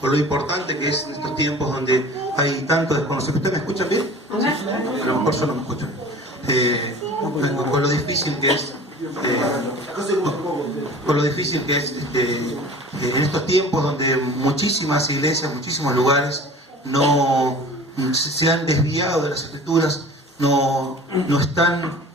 por lo importante que es en estos tiempos donde hay tanto desconocimiento. ¿Ustedes me escuchan bien? A lo mejor solo me escuchan. Con lo difícil que es, en estos tiempos donde muchísimas iglesias, muchísimos lugares no se han desviado de las Escrituras, no están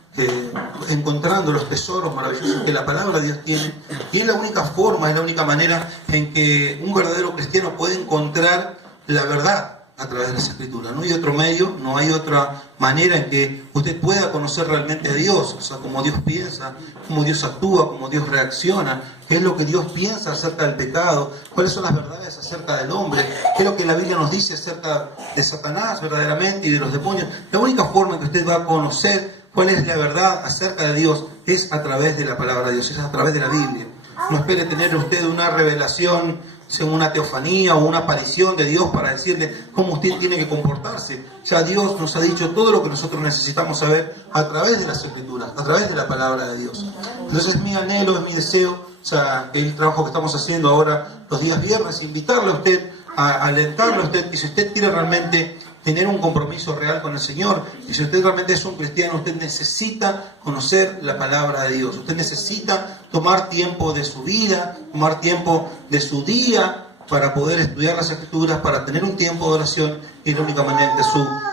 encontrando los tesoros maravillosos que la palabra de Dios tiene, y es la única forma, es la única manera en que un verdadero cristiano puede encontrar la verdad a través de las Escrituras. No hay otro medio, no hay otra manera en que usted pueda conocer realmente a Dios, o sea, cómo Dios piensa, cómo Dios actúa, cómo Dios reacciona, qué es lo que Dios piensa acerca del pecado, cuáles son las verdades acerca del hombre, qué es lo que la Biblia nos dice acerca de Satanás verdaderamente y de los demonios. La única forma en que usted va a conocer cuál es la verdad acerca de Dios es a través de la palabra de Dios, es a través de la Biblia. No espere tener usted una revelación, una teofanía o una aparición de Dios para decirle cómo usted tiene que comportarse. Ya Dios nos ha dicho todo lo que nosotros necesitamos saber a través de las Escrituras, a través de la palabra de Dios. Entonces es mi anhelo, es mi deseo, o sea, el trabajo que estamos haciendo ahora los días viernes, invitarle a usted, a alentarle a usted, que si usted quiere realmente tener un compromiso real con el Señor, y si usted realmente es un cristiano, usted necesita conocer la palabra de Dios, usted necesita tomar tiempo de su vida, tomar tiempo de su día para poder estudiar las Escrituras, para tener un tiempo de oración, y la única manera en que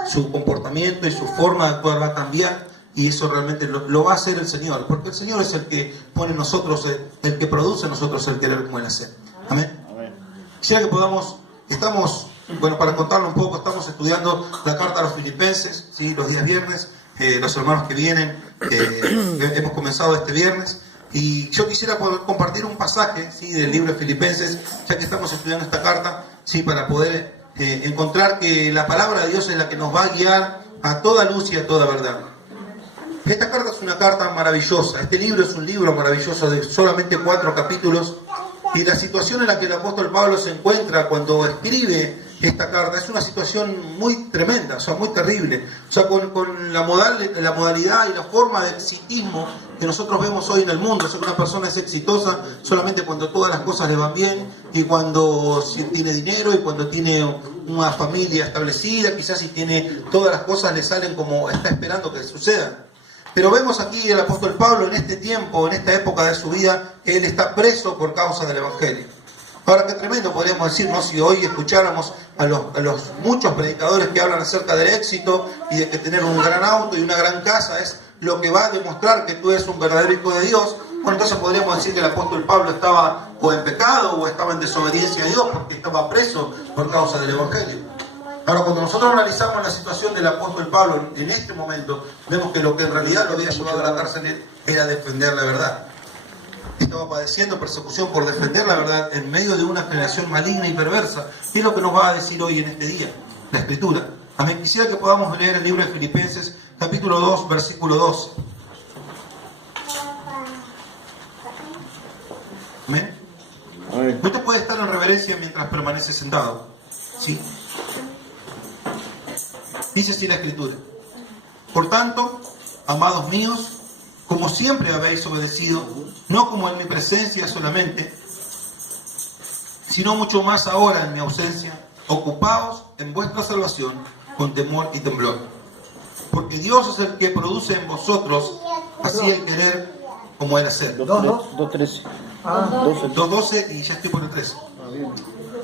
su comportamiento y su forma de actuar va a cambiar, y eso realmente lo va a hacer el Señor, porque el Señor es el que pone en nosotros, el que produce en nosotros el querer como el hacer. Amén. Quisiera que podamos, bueno, para contarlo un poco, estamos estudiando la carta a los Filipenses, ¿sí? Los días viernes, los hermanos que vienen, hemos comenzado este viernes, y yo quisiera poder compartir un pasaje, ¿sí? Del libro de Filipenses, ya que estamos estudiando esta carta, ¿sí? Para poder encontrar que la palabra de Dios es la que nos va a guiar a toda luz y a toda verdad. Esta carta es una carta maravillosa, este libro es un libro maravilloso de solamente 4 capítulos, y la situación en la que el apóstol Pablo se encuentra cuando escribe esta carta es una situación muy tremenda, o sea, muy terrible. O sea, con la modalidad y la forma de exitismo que nosotros vemos hoy en el mundo. O sea, que una persona es exitosa solamente cuando todas las cosas le van bien, y cuando tiene dinero, y cuando tiene una familia establecida, quizás si tiene todas las cosas le salen como está esperando que sucedan. Pero vemos aquí el apóstol Pablo en este tiempo, en esta época de su vida, que él está preso por causa del Evangelio. Ahora, qué tremendo podríamos decir, ¿no? Si hoy escucháramos a los muchos predicadores que hablan acerca del éxito y de que tener un gran auto y una gran casa es lo que va a demostrar que tú eres un verdadero hijo de Dios. Bueno, entonces podríamos decir que el apóstol Pablo estaba o en pecado o estaba en desobediencia a Dios porque estaba preso por causa del Evangelio. Ahora, cuando nosotros analizamos la situación del apóstol Pablo en este momento, vemos que lo que en realidad lo había llevado a la cárcel era defender la verdad. Estaba padeciendo persecución por defender la verdad en medio de una generación maligna y perversa. ¿Qué es lo que nos va a decir hoy en este día? La Escritura. Amén. Quisiera que podamos leer el libro de Filipenses, capítulo 2, versículo 12. Amén. Usted puede estar en reverencia mientras permanece sentado. ¿Sí? Dice así la Escritura: por tanto, amados míos, como siempre habéis obedecido, no como en mi presencia solamente, sino mucho más ahora en mi ausencia, ocupaos en vuestra salvación con temor y temblor. Porque Dios es el que produce en vosotros así el querer como el hacer. 2.13. 2.12 y ya estoy por el 13.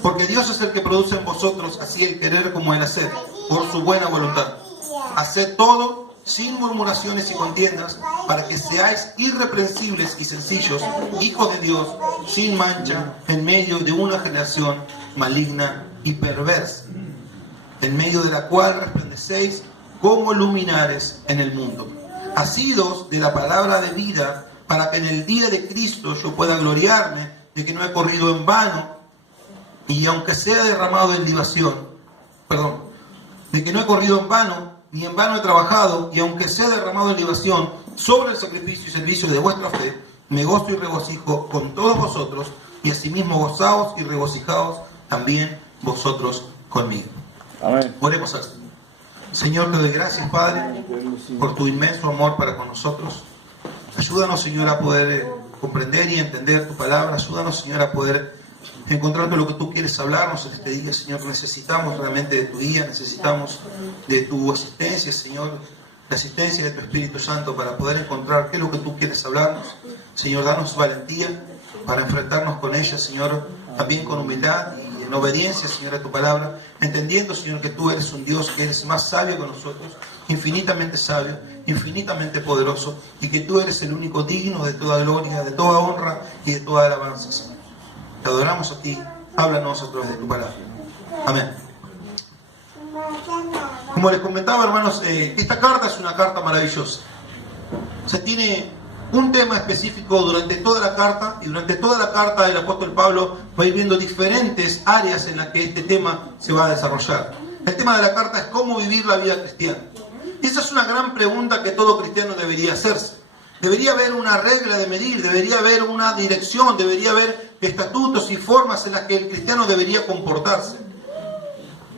Porque Dios es el que produce en vosotros así el querer como el hacer, por su buena voluntad. Haced todo sin murmuraciones y contiendas, para que seáis irreprensibles y sencillos, hijos de Dios, sin mancha, en medio de una generación maligna y perversa, en medio de la cual resplandecéis como luminares en el mundo, asidos de la palabra de vida, para que en el día de Cristo yo pueda gloriarme de que no he corrido en vano, y aunque sea derramado en libación, de que no he corrido en vano, ni en vano he trabajado, y aunque sea derramado en libación sobre el sacrificio y servicio de vuestra fe, me gozo y regocijo con todos vosotros, y asimismo gozaos y regocijaos también vosotros conmigo. Amén. Oremos al Señor. Señor, te doy gracias, Padre, por tu inmenso amor para con nosotros. Ayúdanos, Señor, a poder comprender y entender tu palabra. Ayúdanos, Señor, a poder encontrando lo que tú quieres hablarnos en este día, Señor. Necesitamos realmente de tu guía, necesitamos de tu asistencia, Señor, la asistencia de tu Espíritu Santo para poder encontrar qué es lo que tú quieres hablarnos. Señor, danos valentía para enfrentarnos con ella, Señor, también con humildad y en obediencia, Señor, a tu palabra, entendiendo, Señor, que tú eres un Dios que eres más sabio que nosotros, infinitamente sabio, infinitamente poderoso, y que tú eres el único digno de toda gloria, de toda honra y de toda alabanza, Señor. Te adoramos a ti, háblanos a través de tu palabra. Amén. Como les comentaba, hermanos, esta carta es una carta maravillosa. O sea, tiene un tema específico durante toda la carta, y durante toda la carta el apóstol Pablo va a ir viendo diferentes áreas en las que este tema se va a desarrollar. El tema de la carta es cómo vivir la vida cristiana. Y esa es una gran pregunta que todo cristiano debería hacerse. Debería haber una regla de medir, debería haber una dirección, debería haber estatutos y formas en las que el cristiano debería comportarse.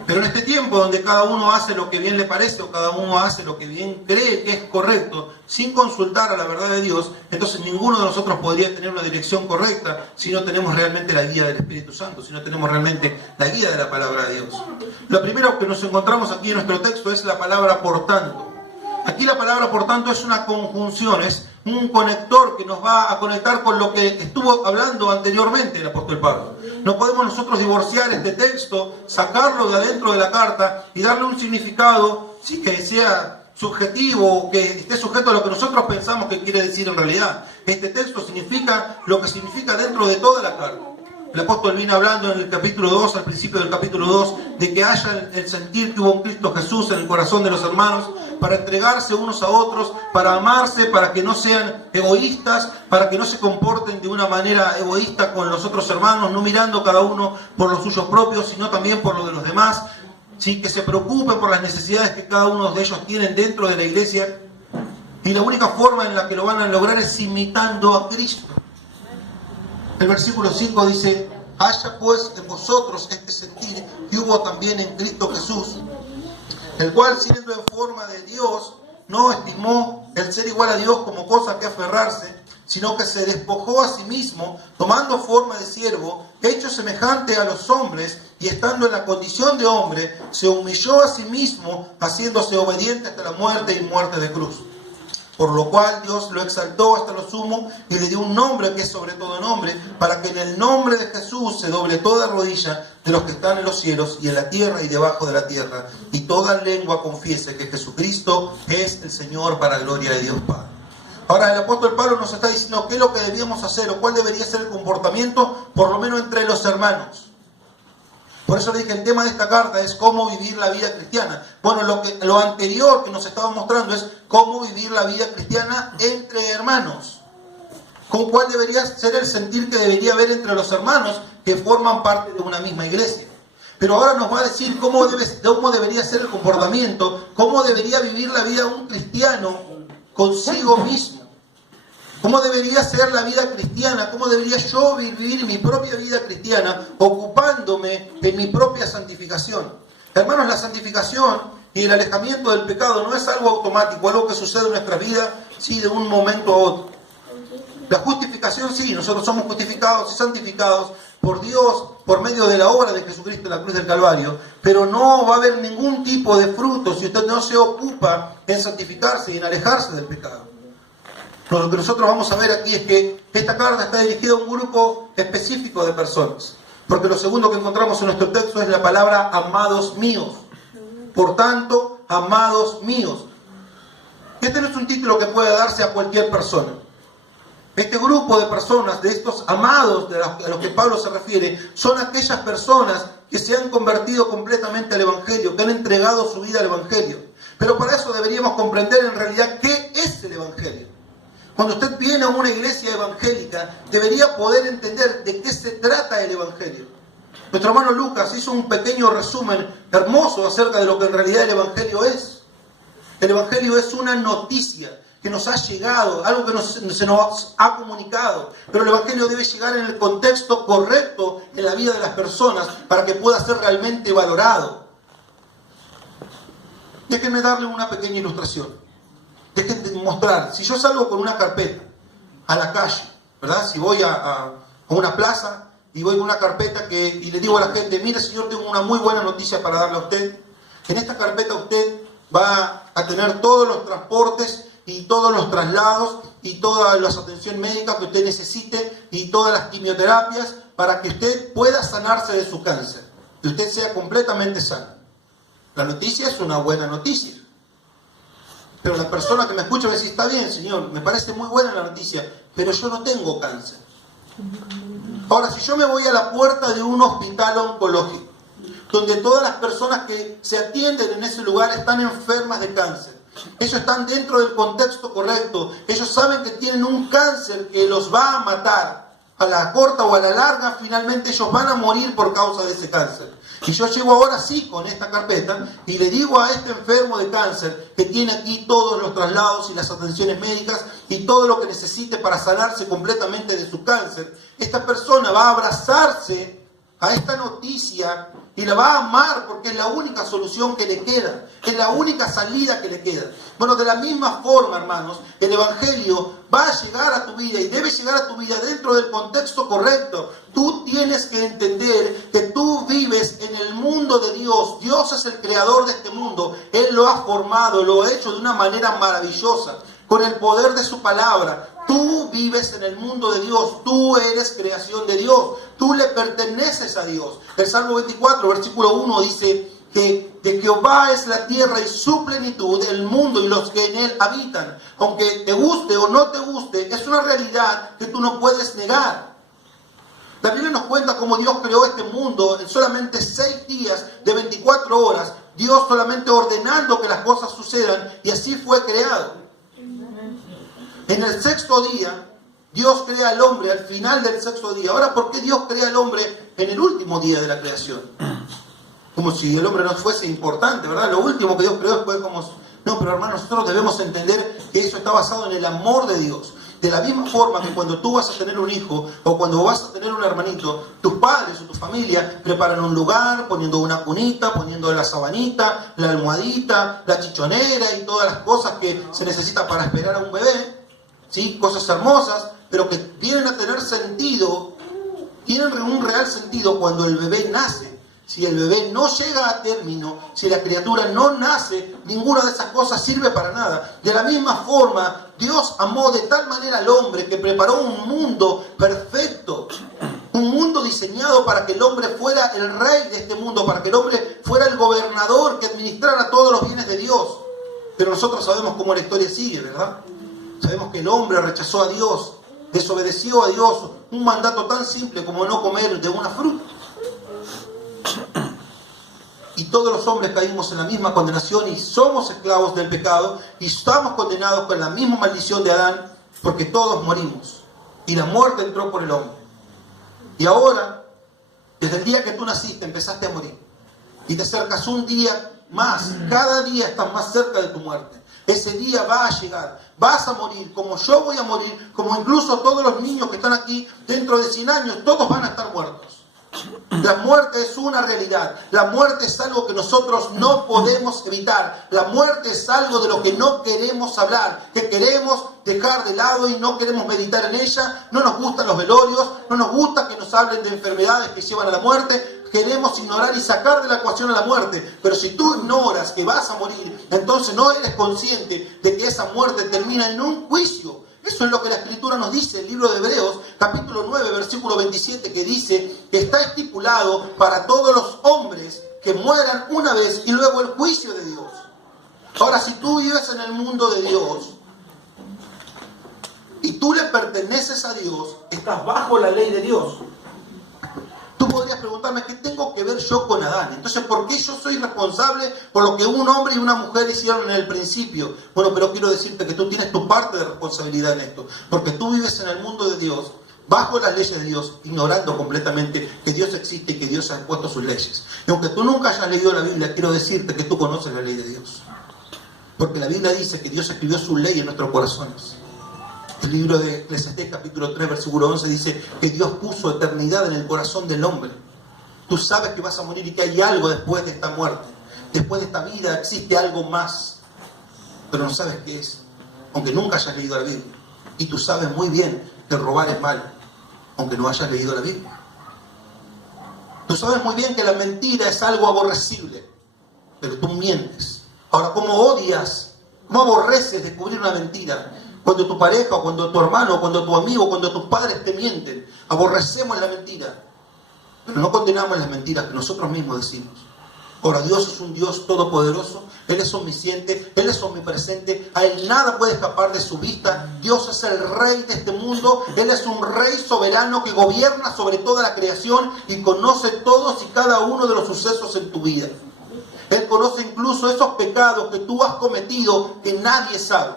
Pero en este tiempo donde cada uno hace lo que bien le parece o cada uno hace lo que bien cree que es correcto, sin consultar a la verdad de Dios, entonces ninguno de nosotros podría tener una dirección correcta si no tenemos realmente la guía del Espíritu Santo, si no tenemos realmente la guía de la palabra de Dios. Lo primero que nos encontramos aquí en nuestro texto es la palabra por tanto. Aquí la palabra por tanto es una conjunción, es un conector que nos va a conectar con lo que estuvo hablando anteriormente el apóstol Pablo. No podemos nosotros divorciar este texto, sacarlo de adentro de la carta y darle un significado, sí, que sea subjetivo o que esté sujeto a lo que nosotros pensamos que quiere decir en realidad. Este texto significa lo que significa dentro de toda la carta. El apóstol viene hablando en el capítulo 2, al principio del capítulo 2, de que haya el sentir que hubo un Cristo Jesús en el corazón de los hermanos, para entregarse unos a otros, para amarse, para que no sean egoístas, para que no se comporten de una manera egoísta con los otros hermanos, no mirando cada uno por los suyos propios, sino también por los de los demás, ¿sí? Que se preocupen por las necesidades que cada uno de ellos tienen dentro de la iglesia. Y la única forma en la que lo van a lograr es imitando a Cristo. El versículo 5 dice: haya pues en vosotros este sentir que hubo también en Cristo Jesús, el cual siendo en forma de Dios, no estimó el ser igual a Dios como cosa que aferrarse, sino que se despojó a sí mismo, tomando forma de siervo, hecho semejante a los hombres, y estando en la condición de hombre, se humilló a sí mismo, haciéndose obediente hasta la muerte y muerte de cruz. Por lo cual Dios lo exaltó hasta lo sumo y le dio un nombre que es sobre todo nombre, para que en el nombre de Jesús se doble toda rodilla de los que están en los cielos y en la tierra y debajo de la tierra, y toda lengua confiese que Jesucristo es el Señor, para gloria de Dios Padre. Ahora el apóstol Pablo nos está diciendo qué es lo que debíamos hacer o cuál debería ser el comportamiento, por lo menos entre los hermanos. Por eso le dije, el tema de esta carta es cómo vivir la vida cristiana. Bueno, lo anterior que nos estaba mostrando es cómo vivir la vida cristiana entre hermanos. ¿Con cuál debería ser el sentir que debería haber entre los hermanos que forman parte de una misma iglesia? Pero ahora nos va a decir cómo debería ser el comportamiento, cómo debería vivir la vida un cristiano consigo mismo. ¿Cómo debería ser la vida cristiana? ¿Cómo debería yo vivir mi propia vida cristiana ocupándome de mi propia santificación? Hermanos, la santificación y el alejamiento del pecado no es algo automático, algo que sucede en nuestra vida, sí, de un momento a otro. La justificación, sí, nosotros somos justificados y santificados por Dios por medio de la obra de Jesucristo en la cruz del Calvario, pero no va a haber ningún tipo de fruto si usted no se ocupa en santificarse y en alejarse del pecado. Lo que nosotros vamos a ver aquí es que esta carta está dirigida a un grupo específico de personas. Porque lo segundo que encontramos en nuestro texto es la palabra amados míos. Por tanto, amados míos. Este no es un título que pueda darse a cualquier persona. Este grupo de personas, de estos amados a los que Pablo se refiere, son aquellas personas que se han convertido completamente al Evangelio, que han entregado su vida al Evangelio. Pero para eso deberíamos comprender en realidad qué es el Evangelio. Cuando usted viene a una iglesia evangélica, debería poder entender de qué se trata el Evangelio. Nuestro hermano Lucas hizo un pequeño resumen hermoso acerca de lo que en realidad el Evangelio es. El Evangelio es una noticia que nos ha llegado, algo que se nos ha comunicado. Pero el Evangelio debe llegar en el contexto correcto en la vida de las personas para que pueda ser realmente valorado. Déjenme darle una pequeña ilustración. Déjenme mostrar, si yo salgo con una carpeta a la calle, ¿verdad? Si voy a una plaza y voy con una carpeta y le digo a la gente, mire señor, tengo una muy buena noticia para darle a usted. En esta carpeta usted va a tener todos los transportes y todos los traslados y todas las atenciones médicas que usted necesite y todas las quimioterapias para que usted pueda sanarse de su cáncer y usted sea completamente sano. La noticia es una buena noticia. Pero la persona que me escucha me dice, está bien señor, me parece muy buena la noticia, pero yo no tengo cáncer. Ahora, si yo me voy a la puerta de un hospital oncológico, donde todas las personas que se atienden en ese lugar están enfermas de cáncer, ellos están dentro del contexto correcto, ellos saben que tienen un cáncer que los va a matar, a la corta o a la larga, finalmente ellos van a morir por causa de ese cáncer. Y yo llego ahora sí con esta carpeta y le digo a este enfermo de cáncer que tiene aquí todos los traslados y las atenciones médicas y todo lo que necesite para sanarse completamente de su cáncer. Esta persona va a abrazarse a esta noticia y la va a amar porque es la única solución que le queda, es la única salida que le queda. Bueno, de la misma forma, hermanos, el Evangelio va a llegar a tu vida y debe llegar a tu vida dentro del contexto correcto. Tú tienes que entender que tú vives en el mundo de Dios. Dios es el creador de este mundo. Él lo ha formado, lo ha hecho de una manera maravillosa, con el poder de su palabra. Tú vives en el mundo de Dios, tú eres creación de Dios, tú le perteneces a Dios. El Salmo 24, versículo 1 dice que de Jehová es la tierra y su plenitud, el mundo y los que en él habitan. Aunque te guste o no te guste, es una realidad que tú no puedes negar. La Biblia nos cuenta cómo Dios creó este mundo en solamente 6 días de 24 horas, Dios solamente ordenando que las cosas sucedan, y así fue creado. En el 6º día, Dios crea al hombre al final del 6º día. Ahora, ¿por qué Dios crea al hombre en el último día de la creación? Como si el hombre no fuese importante, ¿verdad? Lo último que Dios creó fue como... No, pero hermanos, nosotros debemos entender que eso está basado en el amor de Dios. De la misma forma que cuando tú vas a tener un hijo o cuando vas a tener un hermanito, tus padres o tu familia preparan un lugar, poniendo una cunita, poniendo la sabanita, la almohadita, la chichonera y todas las cosas que se necesita para esperar a un bebé. ¿Sí? Cosas hermosas, pero que vienen a tener sentido, tienen un real sentido cuando el bebé nace. Si el bebé no llega a término, si la criatura no nace, ninguna de esas cosas sirve para nada. De la misma forma, Dios amó de tal manera al hombre que preparó un mundo perfecto, un mundo diseñado para que el hombre fuera el rey de este mundo, para que el hombre fuera el gobernador que administrara todos los bienes de Dios. Pero nosotros sabemos cómo la historia sigue, ¿verdad? Sabemos que el hombre rechazó a Dios, desobedeció a Dios, un mandato tan simple como no comer de una fruta. Y todos los hombres caímos en la misma condenación y somos esclavos del pecado y estamos condenados con la misma maldición de Adán, porque todos morimos. Y la muerte entró por el hombre. Y ahora, desde el día que tú naciste, empezaste a morir. Y te acercas un día más, cada día estás más cerca de tu muerte. Ese día va a llegar, vas a morir, como yo voy a morir, como incluso todos los niños que están aquí, dentro de 100 años, todos van a estar muertos. La muerte es una realidad, la muerte es algo que nosotros no podemos evitar, la muerte es algo de lo que no queremos hablar, que queremos dejar de lado y no queremos meditar en ella, no nos gustan los velorios, no nos gusta que nos hablen de enfermedades que llevan a la muerte. Queremos ignorar y sacar de la ecuación a la muerte. Pero si tú ignoras que vas a morir, entonces no eres consciente de que esa muerte termina en un juicio. Eso es lo que la Escritura nos dice, el libro de Hebreos, capítulo 9, versículo 27, que dice que está estipulado para todos los hombres que mueran una vez y luego el juicio de Dios. Ahora, si tú vives en el mundo de Dios y tú le perteneces a Dios, estás bajo la ley de Dios. Tú podrías preguntarme, ¿qué tengo que ver yo con Adán? Entonces, ¿por qué yo soy responsable por lo que un hombre y una mujer hicieron en el principio? Bueno, pero quiero decirte que tú tienes tu parte de responsabilidad en esto. Porque tú vives en el mundo de Dios, bajo las leyes de Dios, ignorando completamente que Dios existe y que Dios ha impuesto sus leyes. Y aunque tú nunca hayas leído la Biblia, quiero decirte que tú conoces la ley de Dios. Porque la Biblia dice que Dios escribió su ley en nuestros corazones. El libro de Eclesiastés, capítulo 3, versículo 11, dice que Dios puso eternidad en el corazón del hombre. Tú sabes que vas a morir y que hay algo después de esta muerte. Después de esta vida existe algo más. Pero no sabes qué es, aunque nunca hayas leído la Biblia. Y tú sabes muy bien que robar es mal, aunque no hayas leído la Biblia. Tú sabes muy bien que la mentira es algo aborrecible, pero tú mientes. Ahora, ¿cómo odias, cómo aborreces descubrir una mentira? Cuando tu pareja, o cuando tu hermano, o cuando tu amigo, o cuando tus padres te mienten. Aborrecemos la mentira, pero no condenamos las mentiras que nosotros mismos decimos. Ahora, Dios es un Dios todopoderoso, Él es omnisciente, Él es omnipresente, a Él nada puede escapar de su vista. Dios es el Rey de este mundo, Él es un Rey soberano que gobierna sobre toda la creación y conoce todos y cada uno de los sucesos en tu vida. Él conoce incluso esos pecados que tú has cometido que nadie sabe.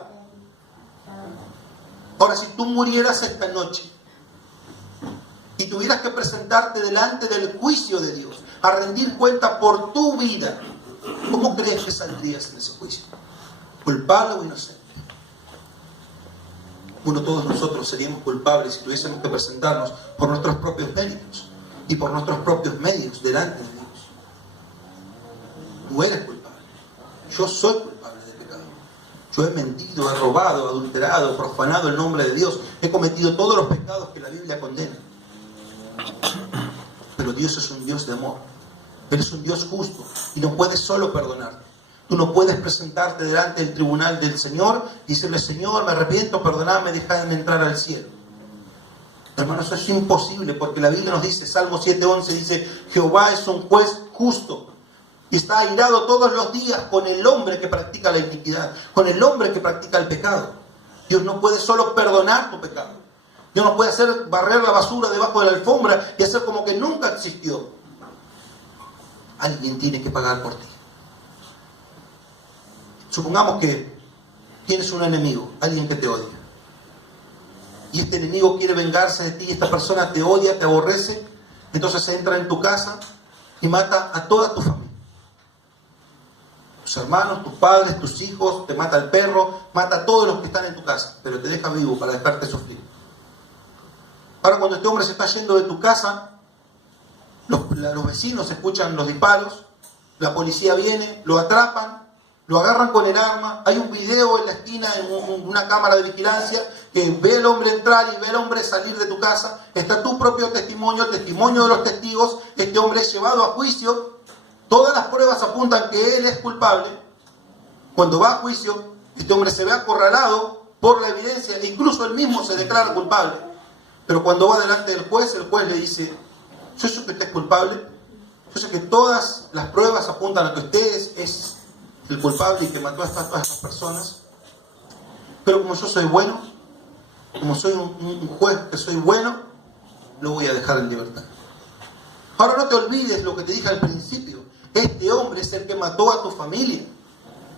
Ahora, si tú murieras esta noche y tuvieras que presentarte delante del juicio de Dios, a rendir cuenta por tu vida, ¿cómo crees que saldrías en ese juicio? ¿Culpable o inocente? Bueno, todos nosotros seríamos culpables si tuviésemos que presentarnos por nuestros propios méritos y por nuestros propios medios delante de Dios. Tú eres culpable. Yo soy culpable de pecado. Yo he mentido, he robado, adulterado, profanado el nombre de Dios. He cometido todos los pecados que la Biblia condena. Pero Dios es un Dios de amor. Él es un Dios justo y no puede solo perdonarte. Tú no puedes presentarte delante del tribunal del Señor y decirle: Señor, me arrepiento, perdonadme, déjame entrar al cielo. Hermanos, eso es imposible, porque la Biblia nos dice, Salmo 7:11 dice: Jehová es un juez justo y está airado todos los días con el hombre que practica la iniquidad, con el hombre que practica el pecado. Dios no puede solo perdonar tu pecado. Dios no puede hacer barrer la basura debajo de la alfombra y hacer como que nunca existió. Alguien tiene que pagar por ti. Supongamos que tienes un enemigo, alguien que te odia. Y este enemigo quiere vengarse de ti, esta persona te odia, te aborrece, entonces entra en tu casa y mata a toda tu familia. Tus hermanos, tus padres, tus hijos, te mata el perro, mata a todos los que están en tu casa, pero te deja vivo para dejarte sufrir. Ahora, cuando este hombre se está yendo de tu casa, los vecinos escuchan los disparos, la policía viene, lo atrapan, lo agarran con el arma. Hay un video en la esquina, en una cámara de vigilancia, que ve al hombre entrar y ve al hombre salir de tu casa. Está tu propio testimonio, el testimonio de los testigos. Este hombre es llevado a juicio. Todas las pruebas apuntan que él es culpable. Cuando va a juicio, este hombre se ve acorralado por la evidencia e incluso él mismo se declara culpable. Pero cuando va delante del juez, el juez le dice: yo sé que usted es culpable, yo sé que todas las pruebas apuntan a que usted es el culpable y que mató a todas estas personas, pero como yo soy bueno, como soy un juez que soy bueno, lo voy a dejar en libertad. Ahora, no te olvides lo que te dije al principio: este hombre es el que mató a tu familia,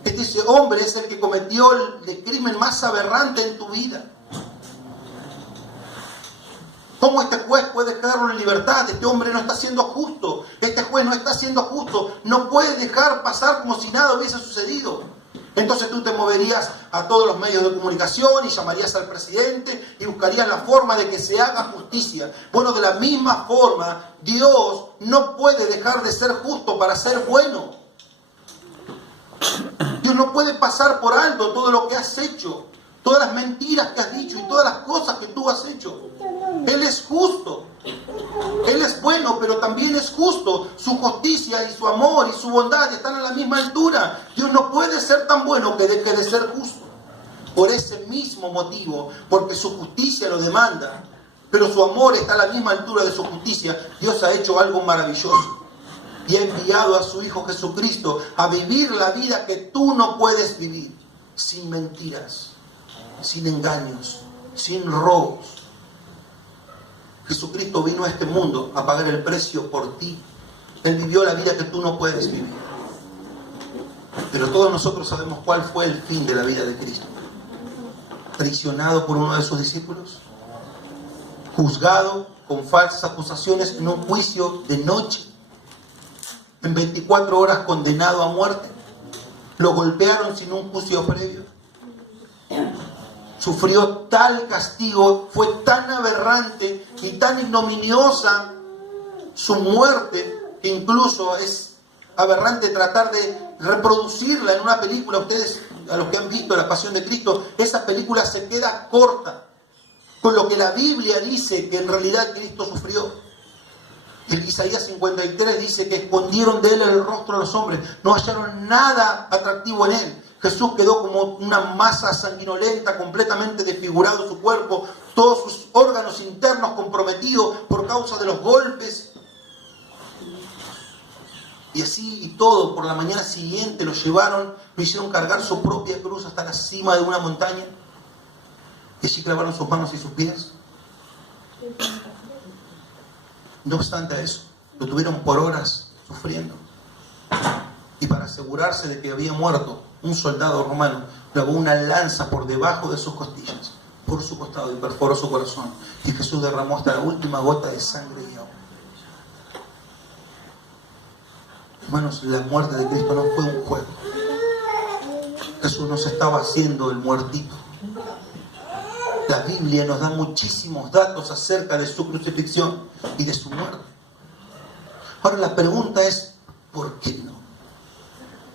este hombre es el que cometió el crimen más aberrante en tu vida. ¿Cómo este juez puede dejarlo en libertad? Este hombre no está siendo justo. Este juez no está siendo justo. No puede dejar pasar como si nada hubiese sucedido. Entonces tú te moverías a todos los medios de comunicación y llamarías al presidente y buscarías la forma de que se haga justicia. Bueno, de la misma forma, Dios no puede dejar de ser justo para ser bueno. Dios no puede pasar por alto todo lo que has hecho, todas las mentiras que has dicho y todas las cosas que tú has hecho. Él es justo. Él es bueno, pero también es justo. Su justicia y su amor y su bondad están a la misma altura. Dios no puede ser tan bueno que deje de ser justo. Por ese mismo motivo, porque su justicia lo demanda, pero su amor está a la misma altura de su justicia, Dios ha hecho algo maravilloso. Y ha enviado a su Hijo Jesucristo a vivir la vida que tú no puedes vivir. Sin mentiras, sin engaños, sin robos. Jesucristo vino a este mundo a pagar el precio por ti. Él vivió la vida que tú no puedes vivir. Pero todos nosotros sabemos cuál fue el fin de la vida de Cristo. Traicionado por uno de sus discípulos, juzgado con falsas acusaciones en un juicio de noche, en 24 horas condenado a muerte. Lo golpearon sin un juicio previo. Sufrió tal castigo, fue tan aberrante y tan ignominiosa su muerte, que incluso es aberrante tratar de reproducirla en una película. Ustedes, a los que han visto La Pasión de Cristo, esa película se queda corta con lo que la Biblia dice que en realidad Cristo sufrió. El Isaías 53 dice que escondieron de él el rostro a los hombres, no hallaron nada atractivo en él. Jesús quedó como una masa sanguinolenta, completamente desfigurado su cuerpo, todos sus órganos internos comprometidos por causa de los golpes. Y así y todo, por la mañana siguiente lo llevaron, lo hicieron cargar su propia cruz hasta la cima de una montaña. Y allí clavaron sus manos y sus pies. No obstante eso, lo tuvieron por horas sufriendo. Y para asegurarse de que había muerto, un soldado romano clavó una lanza por debajo de sus costillas, por su costado, y perforó su corazón. Y Jesús derramó hasta la última gota de sangre y agua. Hermanos, la muerte de Cristo no fue un juego. Jesús no se estaba haciendo el muertito. La Biblia nos da muchísimos datos acerca de su crucifixión y de su muerte. Ahora la pregunta es, ¿por qué no?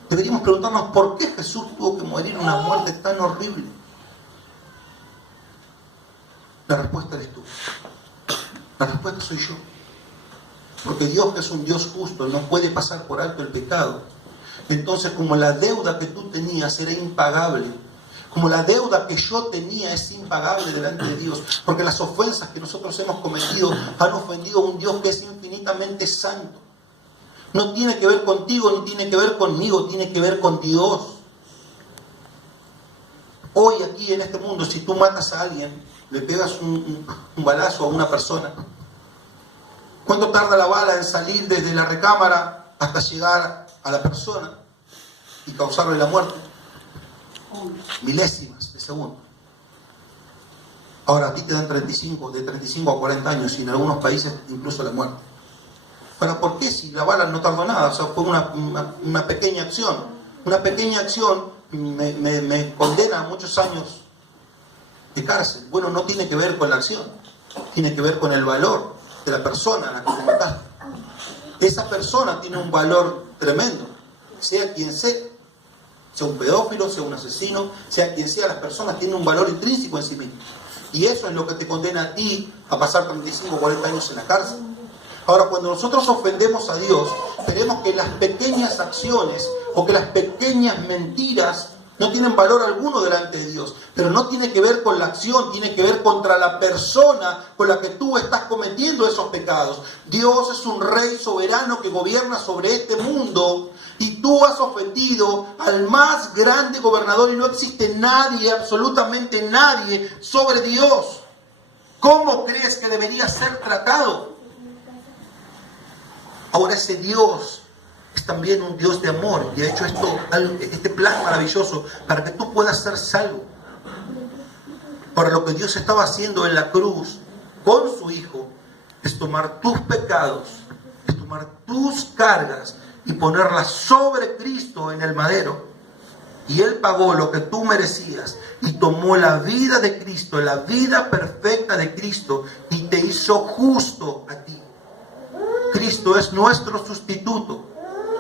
Deberíamos preguntarnos por qué Jesús tuvo que morir una muerte tan horrible. La respuesta eres tú. La respuesta soy yo. Porque Dios, que es un Dios justo, no puede pasar por alto el pecado. Entonces, como la deuda que tú tenías era impagable, como la deuda que yo tenía es impagable delante de Dios, porque las ofensas que nosotros hemos cometido han ofendido a un Dios que es infinitamente santo. No tiene que ver contigo ni tiene que ver conmigo, tiene que ver con Dios. Hoy aquí en este mundo, si tú matas a alguien, le pegas un balazo a una persona, ¿cuánto tarda la bala en salir desde la recámara hasta llegar a la persona y causarle la muerte? Milésimas de segundo. Ahora a ti te dan de 35 a 40 años y en algunos países incluso la muerte. Pero ¿por qué si la bala no tardó nada? O sea, fue una pequeña acción. Una pequeña acción me condena a muchos años de cárcel. Bueno, no tiene que ver con la acción, tiene que ver con el valor de la persona a la que te mataste. Esa persona tiene un valor tremendo, sea quien sea un pedófilo, sea un asesino, sea quien sea, las personas tienen un valor intrínseco en sí mismas. Y eso es lo que te condena a ti a pasar 35 o 40 años en la cárcel. Ahora, cuando nosotros ofendemos a Dios, tenemos que las pequeñas acciones o que las pequeñas mentiras no tienen valor alguno delante de Dios, pero no tiene que ver con la acción, tiene que ver contra la persona con la que tú estás cometiendo esos pecados. Dios es un rey soberano que gobierna sobre este mundo y tú has ofendido al más grande gobernador y no existe nadie, absolutamente nadie, sobre Dios. ¿Cómo crees que debería ser tratado? Ahora ese Dios es también un Dios de amor y ha hecho este plan maravilloso para que tú puedas ser salvo. Para lo que Dios estaba haciendo en la cruz con su Hijo es tomar tus pecados, es tomar tus cargas y ponerlas sobre Cristo en el madero. Y Él pagó lo que tú merecías y tomó la vida de Cristo, la vida perfecta de Cristo, y te hizo justo a ti. Cristo es nuestro sustituto.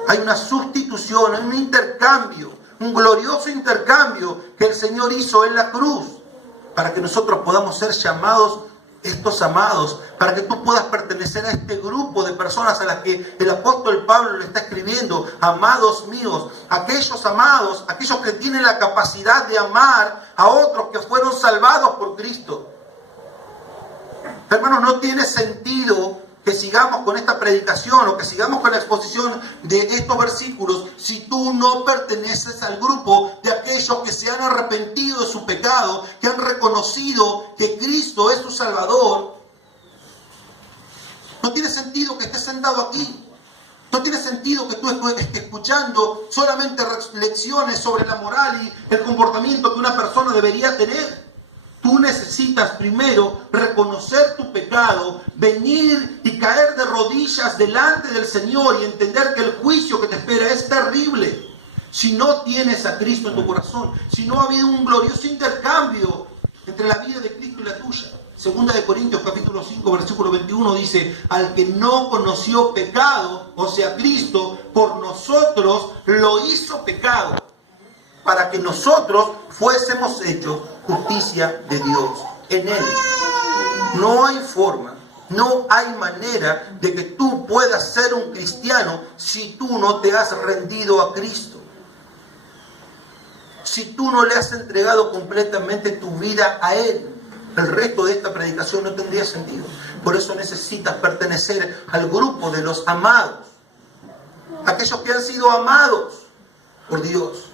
Hay una sustitución, hay un intercambio, un glorioso intercambio que el Señor hizo en la cruz para que nosotros podamos ser llamados estos amados, para que tú puedas pertenecer a este grupo de personas a las que el apóstol Pablo le está escribiendo: amados míos, aquellos amados, aquellos que tienen la capacidad de amar a otros que fueron salvados por Cristo. Hermanos, no tiene sentido que sigamos con esta predicación o que sigamos con la exposición de estos versículos si tú no perteneces al grupo de aquellos que se han arrepentido de su pecado, que han reconocido que Cristo es su Salvador. No tiene sentido que estés sentado aquí. No tiene sentido que tú estés escuchando solamente lecciones sobre la moral y el comportamiento que una persona debería tener. Tú necesitas primero reconocer tu pecado, venir y caer de rodillas delante del Señor y entender que el juicio que te espera es terrible. Si no tienes a Cristo en tu corazón, si no ha habido un glorioso intercambio entre la vida de Cristo y la tuya. Segunda de Corintios capítulo 5 versículo 21 dice: al que no conoció pecado, o sea Cristo, por nosotros lo hizo pecado, para que nosotros fuésemos hechos justicia de Dios. En Él no hay forma No hay manera de que tú puedas ser un cristiano si tú no te has rendido a Cristo. Si tú no le has entregado completamente tu vida a Él. El resto de esta predicación no tendría sentido. Por eso necesitas pertenecer al grupo de los amados. Aquellos que han sido amados por Dios.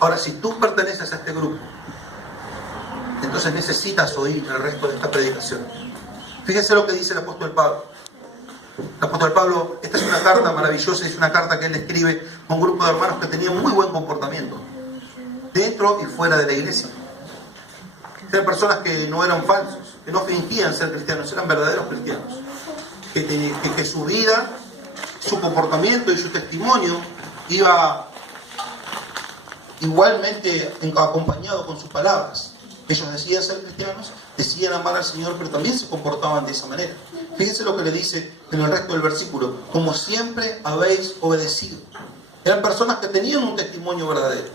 Ahora, si tú perteneces a este grupo, entonces necesitas oír el resto de esta predicación. Fíjense lo que dice el apóstol Pablo. El apóstol Pablo, esta es una carta maravillosa, es una carta que él escribe a un grupo de hermanos que tenían muy buen comportamiento, dentro y fuera de la iglesia. Eran personas que no eran falsos, que no fingían ser cristianos, eran verdaderos cristianos. Que su vida, su comportamiento y su testimonio iba igualmente acompañado con sus palabras. Ellos decían ser cristianos, decían amar al Señor, pero también se comportaban de esa manera. Fíjense lo que le dice en el resto del versículo: como siempre habéis obedecido. Eran personas que tenían un testimonio verdadero.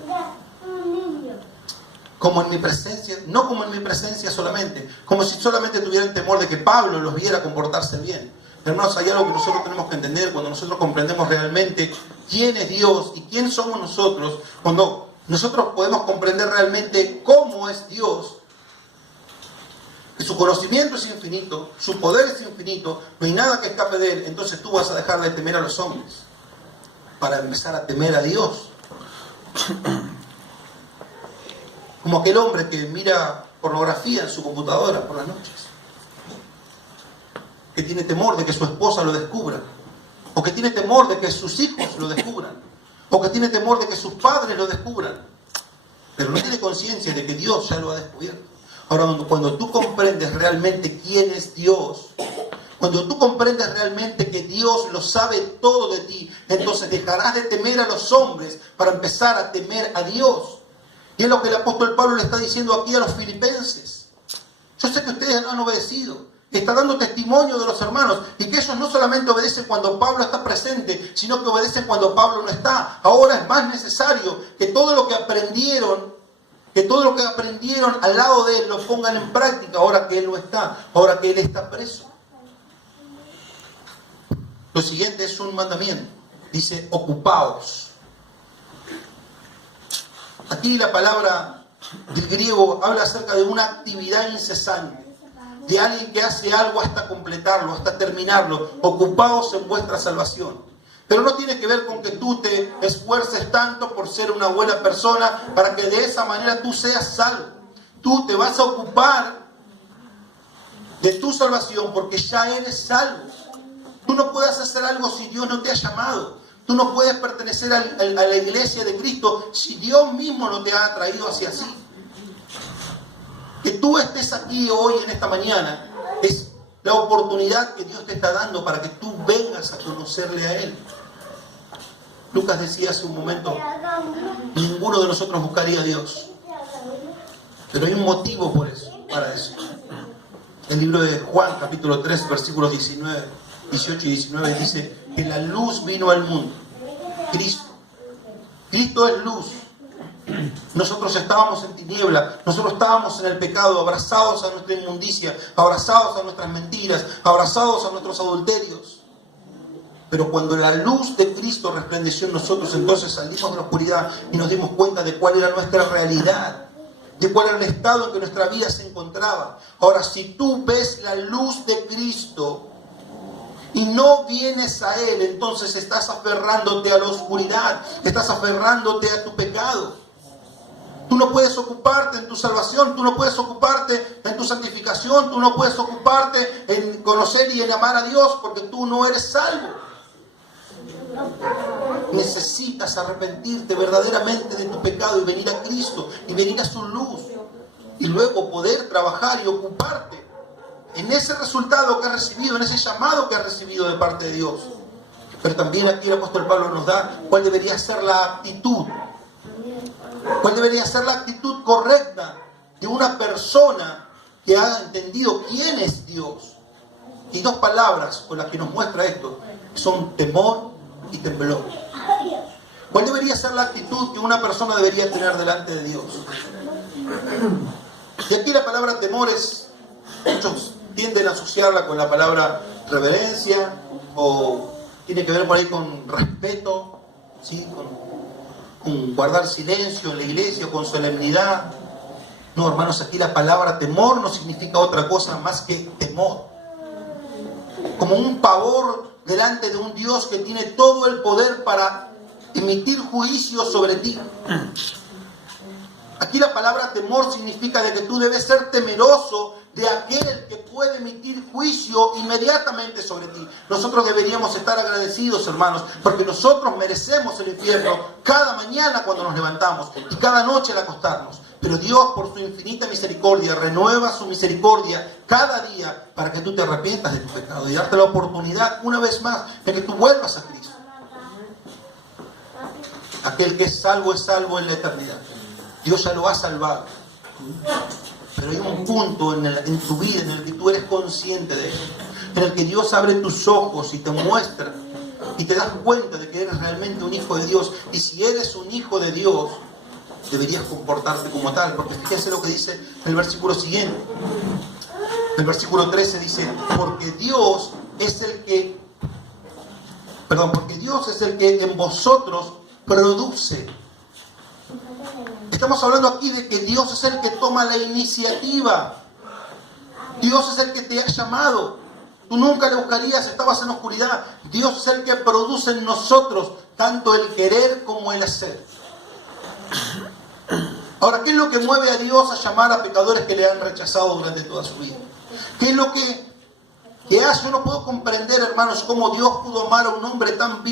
Como en mi presencia, no como en mi presencia solamente, como si solamente tuvieran temor de que Pablo los viera comportarse bien. Hermanos, hay algo que nosotros tenemos que entender cuando nosotros comprendemos realmente quién es Dios y quién somos nosotros. Cuando nosotros podemos comprender realmente cómo es Dios, que su conocimiento es infinito, su poder es infinito, no hay nada que escape de Él, entonces tú vas a dejar de temer a los hombres para empezar a temer a Dios. Como aquel hombre que mira pornografía en su computadora por las noches, que tiene temor de que su esposa lo descubra, o que tiene temor de que sus hijos lo descubran, o que tiene temor de que sus padres lo descubran, pero no tiene conciencia de que Dios ya lo ha descubierto. Ahora, cuando tú comprendes realmente quién es Dios, cuando tú comprendes realmente que Dios lo sabe todo de ti, entonces dejarás de temer a los hombres para empezar a temer a Dios. Y es lo que el apóstol Pablo le está diciendo aquí a los filipenses. Yo sé que ustedes han obedecido, está dando testimonio de los hermanos, y que ellos no solamente obedecen cuando Pablo está presente, sino que obedecen cuando Pablo no está. Ahora es más necesario que todo lo que aprendieron al lado de él lo pongan en práctica, ahora que él no está, ahora que él está preso. Lo siguiente es un mandamiento. Dice, ocupaos. Aquí la palabra del griego habla acerca de una actividad incesante, de alguien que hace algo hasta completarlo, hasta terminarlo. Ocupaos en vuestra salvación. Pero no tiene que ver con que tú te esfuerces tanto por ser una buena persona para que de esa manera tú seas salvo. Tú te vas a ocupar de tu salvación porque ya eres salvo. Tú no puedes hacer algo si Dios no te ha llamado. Tú no puedes pertenecer a la iglesia de Cristo si Dios mismo no te ha atraído hacia sí. Que tú estés aquí hoy, en esta mañana, es la oportunidad que Dios te está dando para que tú vengas a conocerle a Él. Lucas decía hace un momento, ninguno de nosotros buscaría a Dios. Pero hay un motivo para eso. El libro de Juan, capítulo 3, versículos 18 y 19, dice que la luz vino al mundo. Cristo. Cristo es luz. Nosotros estábamos en tiniebla, nosotros estábamos en el pecado, abrazados a nuestra inmundicia, abrazados a nuestras mentiras, abrazados a nuestros adulterios. Pero cuando la luz de Cristo resplandeció en nosotros, entonces salimos de la oscuridad y nos dimos cuenta de cuál era nuestra realidad, de cuál era el estado en que nuestra vida se encontraba. Ahora, si tú ves la luz de Cristo y no vienes a Él, entonces estás aferrándote a la oscuridad, estás aferrándote a tu pecado. Tú no puedes ocuparte en tu salvación, tú no puedes ocuparte en tu santificación, tú no puedes ocuparte en conocer y en amar a Dios porque tú no eres salvo. Necesitas arrepentirte verdaderamente de tu pecado y venir a Cristo y venir a su luz y luego poder trabajar y ocuparte en ese resultado que has recibido, en ese llamado que has recibido de parte de Dios. Pero también aquí el apóstol Pablo nos da cuál debería ser la actitud. ¿Cuál debería ser la actitud correcta de una persona que ha entendido quién es Dios? Y dos palabras con las que nos muestra esto son temor y temblor. ¿Cuál debería ser la actitud que una persona debería tener delante de Dios? Y aquí la palabra temor es Muchos tienden a asociarla con la palabra reverencia, o tiene que ver por ahí con respeto, ¿sí? Con guardar silencio en la iglesia, con solemnidad. No, hermanos, aquí la palabra temor no significa otra cosa más que temor. Como un pavor delante de un Dios que tiene todo el poder para emitir juicio sobre ti. Aquí la palabra temor significa de que tú debes ser temeroso de aquel que puede emitir juicio inmediatamente sobre ti. Nosotros deberíamos estar agradecidos, hermanos, porque nosotros merecemos el infierno cada mañana cuando nos levantamos y cada noche al acostarnos. Pero Dios, por su infinita misericordia, renueva su misericordia cada día para que tú te arrepientas de tu pecado y darte la oportunidad una vez más de que tú vuelvas a Cristo. Aquel que es salvo en la eternidad. Dios ya lo ha salvado. Pero hay un punto en tu vida en el que tú eres consciente de eso, en el que Dios abre tus ojos y te muestra y te das cuenta de que eres realmente un hijo de Dios. Y si eres un hijo de Dios, deberías comportarte como tal, porque fíjense lo que dice el versículo siguiente. El versículo 13 dice: porque Dios es el que en vosotros produce. Estamos hablando aquí de que Dios es el que toma la iniciativa. Dios es el que te ha llamado. Tú nunca le buscarías, estabas en oscuridad. Dios es el que produce en nosotros tanto el querer como el hacer. Ahora, ¿qué es lo que mueve a Dios a llamar a pecadores que le han rechazado durante toda su vida? ¿Qué es lo que hace? Yo no puedo comprender, hermanos, cómo Dios pudo amar a un hombre tan vil